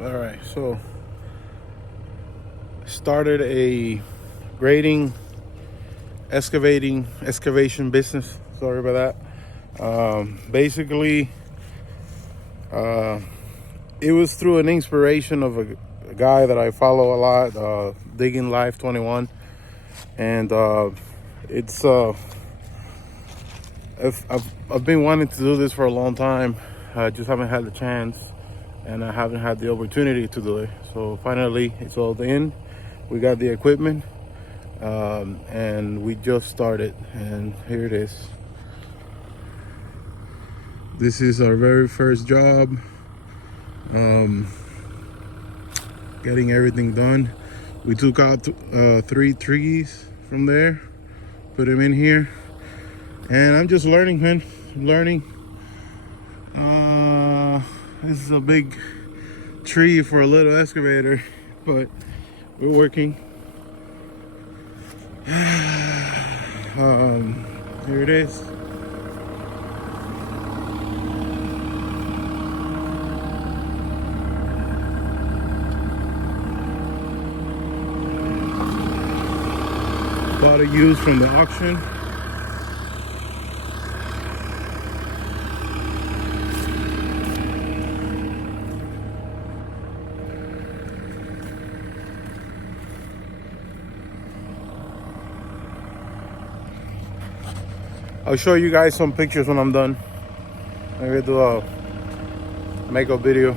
All right, so started a grading, excavation business. Sorry about that. Basically, it was through an inspiration of a guy that I follow a lot, Digging Life 21, and it's I've been wanting to do this for a long time. I just haven't had the chance, and I haven't had the opportunity to do it. So finally, it's all in. We got the equipment, and we just started, and here it is. This is our very first job, getting everything done. We took out 3 trees from there, put them in here, and I'm just learning, man. I'm learning. This is a big tree for a little excavator, but we're working. Here it is. Bought it used from the auction. I'll show you guys some pictures when I'm done. Maybe do a makeup video.